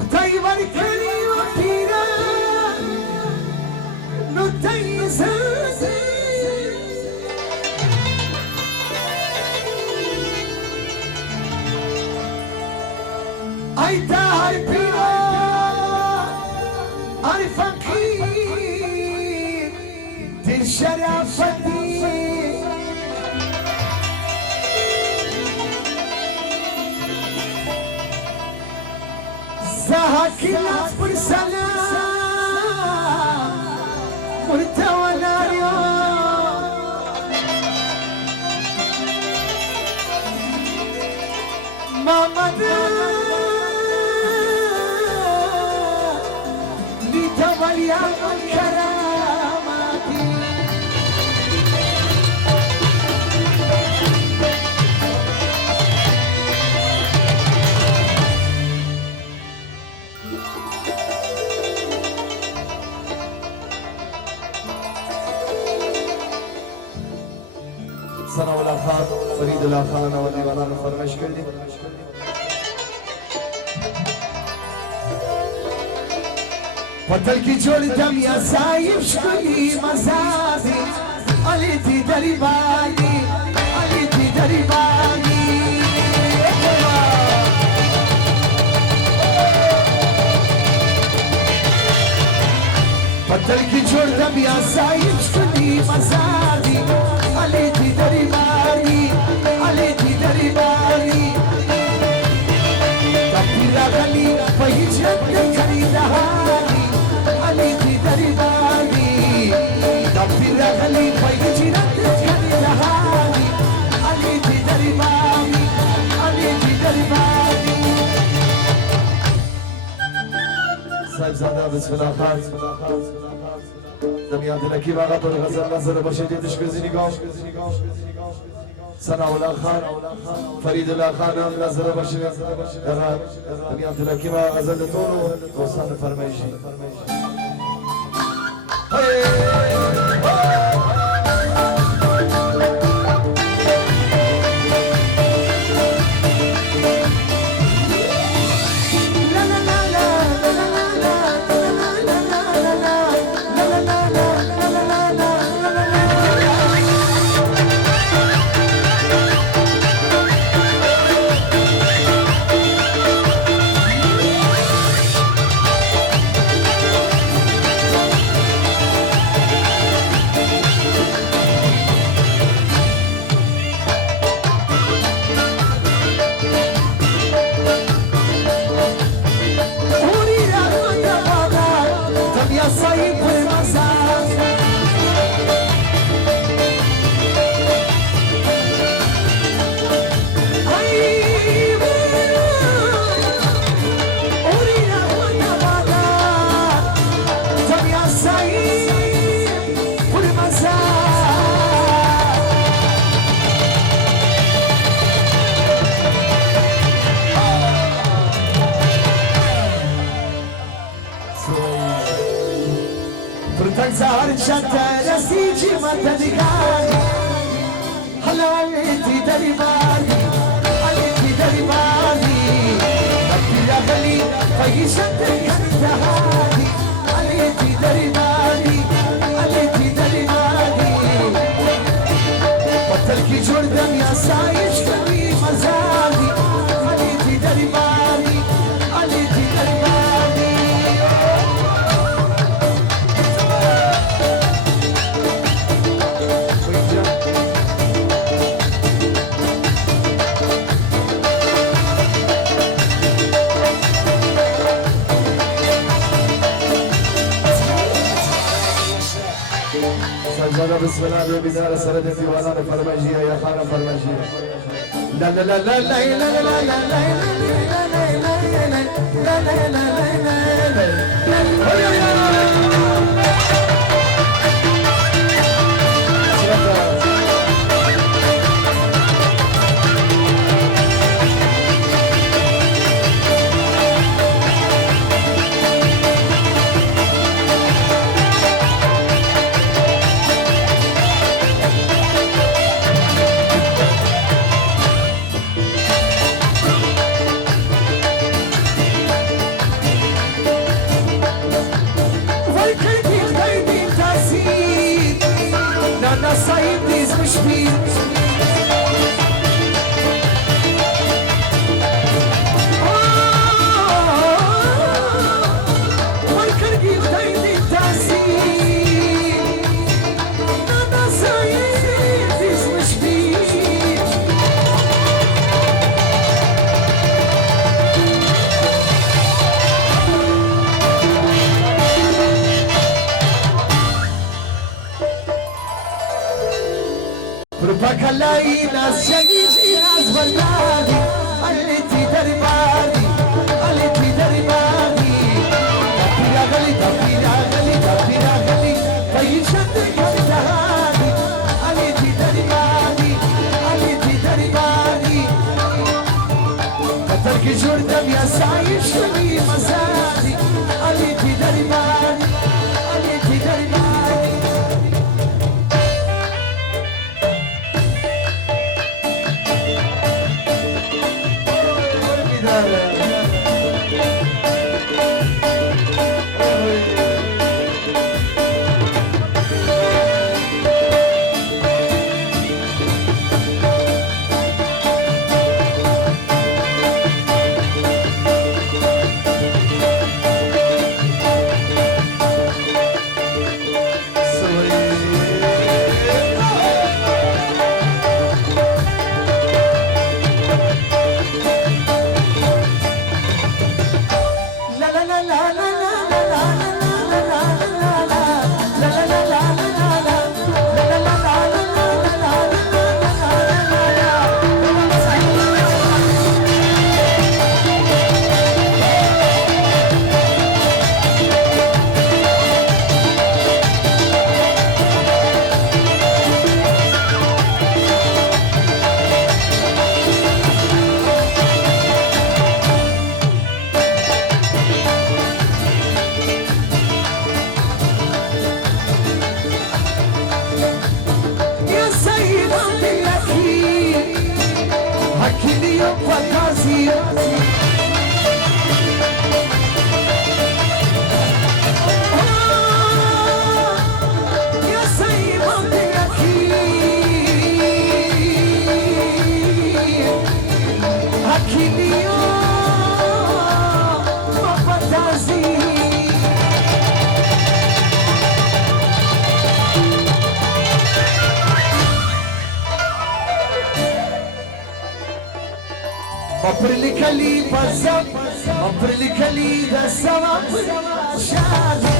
خدای ورکړي و پیرا نو دای زازي اي دار پیرا ای فقیر دل شرافتی زهاكي ناس بالسلام مرتوى ما مدى لتولي كراماتي ثنا الله خان فرید الله خان و دیوانان فرمایش کردی پتل کی جوړ یا صاحب شکلی مزازي علي دي درباني علي دي درباني پتل کی جوړ یا صاحب شکلی مزازي علي دي درباني علي دي درباني تپیرا غلی په هجرت کړی دهاني علي دي درباني تپیرا غلی په هجرت کړی دهاني علي دي درباني علي دي درباني صاحب زاده بسم الله خان دمیان دلکی واقع پر غزل نظر باشه دیدش گزینی گام ثنا الله خان فرید الله خان هم نظر باشه دمیان دلکی واقع غزل دورو دوستان فرمایشی زهر شتر سيجي ما تدقاني هلا عليتي درباني عليتي درباني أبي أغلي فيشتر كنتهاني عليتي درباني عليتي درباني بطلكي جردن يا سايش كمي مزاني عليتي درباني عليتي درباني سجادة بسم الله ببدار سرد ديوانا فرمجية يا خانة فرمجية لا لا لا لا لا لا لا لا ملايين ناس شقيقي ناس بلادي التي دربادي التي دربادي تبينا غلي تبينا غلي تبينا غلي في شدك التهادي التي دربادي التي دربادي ترك جردم يا سايب شوي مزادي التي دربادي التي دربادي لي بزم أبر لي كلي ذا السما شادي